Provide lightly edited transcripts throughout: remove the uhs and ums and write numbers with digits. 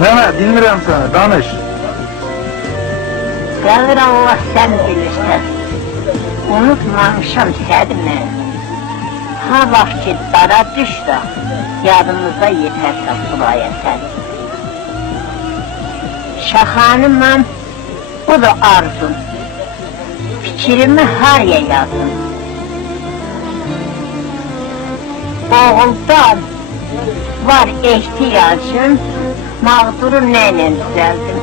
Nene dinmirəm səni, danış. Gəlir Allah sən bilirsən. Unutmamışam səni. Ha vaxt ki dara düşdü, yadımızda yetərsə buraya sən. Şaxanımam, bu da arzum. Fikrimi haraya yazdım. Oğuldan var ihtiyacım, mağduru neyle düzeldim?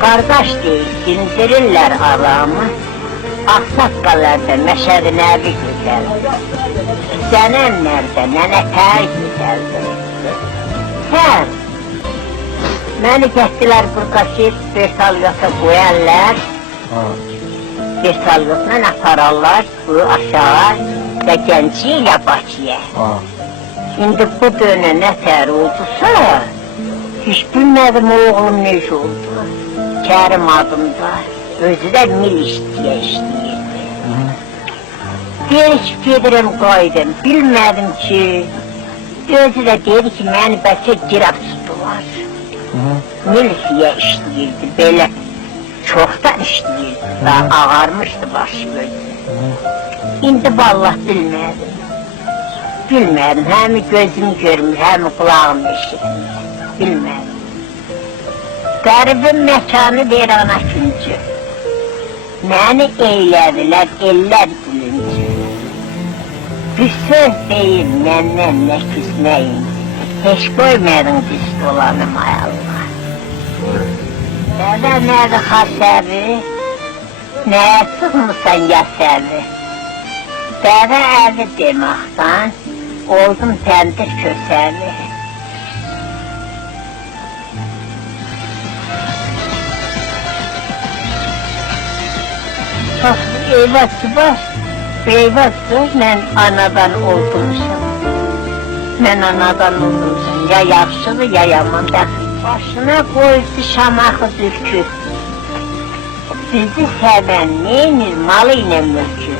Kardeş değil, sindirirler aramı, Aksaqqalarda Məşədi Nəbi güzel. Sənin nerede, nənə tər güzeldir. Sən, məni getdilər burqaşıb, bir salyota qoyarlar, bir salyotla apararlar, bu aşağı və gənciyə Bakıya. Şimdi bu dönə nə tər oldusa, hiç bilmədim oğlum necə oldu. Kərim adımda, özü də mil işləyirdi. Deyir ki, gedirəm qaydım, bilmədim ki, özü də dedi ki, məni bəlkə girab tutdular. Milisiyə işləyirdi, belə çoxdan işləyirdi, daha ağarmışdı başı gözü. İndi vallah bilmədim. Bilmədim, həmi gözüm görmür, həmi qulağım eşitmir, bilmədim. Qəribin məkanı deyir ana küncü. Məni eylədilər, eller gülüncü. Bir söz deyil, məndən nə küsməyin. Heç qoymadın düz dolanım ay Allah. Dədə nədir xasəvi? Nəyə çıxmısan yasəvi? Dədə əvi deməkdən, oldum təndir kösəvi. Bak, eyvası var, eyvası, mən anadan olmuşum. Mən anadan olmuşum, ya yaxşıdır, ya yaman da. Başına qoydu şamaxı zülkü. Bizi sevən neynir, malı ilə mülkü.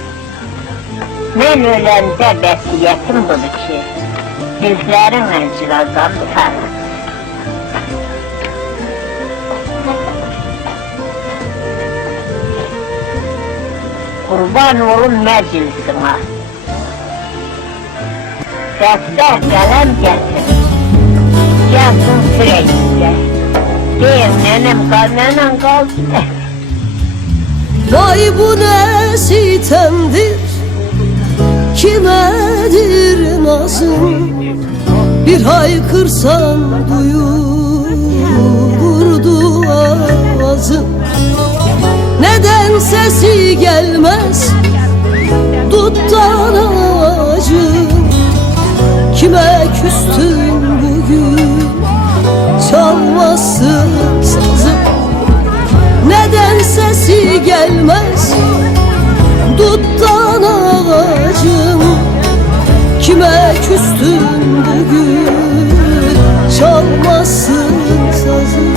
Mən öləndə vəsiyyətim budur ki, bizlərinlə cirazdan tutarım. Kurban olun meclisine. Defter kalem getir. Gelsin sürekli. Değil nenem kaldı. Vay bu ne sitemdir, kimedir nazım? Bir haykırsan duyulurdu avazım. Neden sesi gelmez duttan ağacım? Kime küstün bugün çalmasın sazım? Neden sesi gelmez duttan ağacım? Kime küstün bugün çalmasın sazım?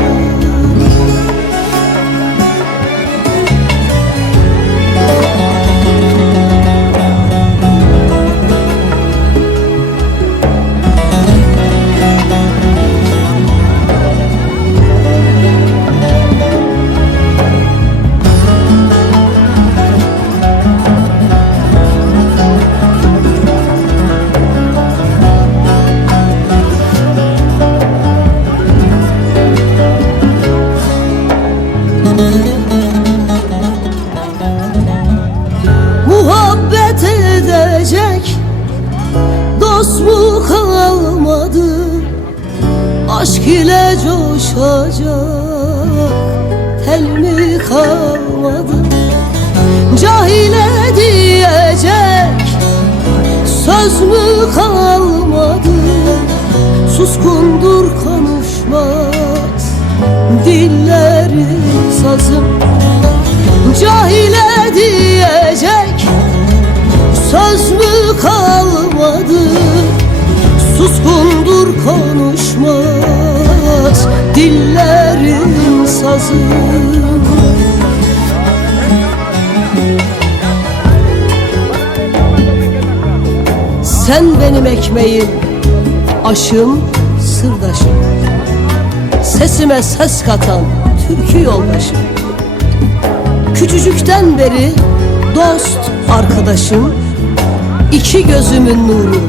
Muhabbet edecek dost mu kalmadı? Aşk ile coşacak tel mi kalmadı? Cahile diyecek söz mü kalmadı? Suskundur konuşmaz dillerin sazım. Cahile diyecek söz mü kalmadı? Suskundur konuşmaz dillerin sazı. Sen benim ekmeğim, aşım, sırdaşım. Sesime ses katan türkü yoldaşım. Küçücükten beri dost arkadaşım. İki gözümün nuru,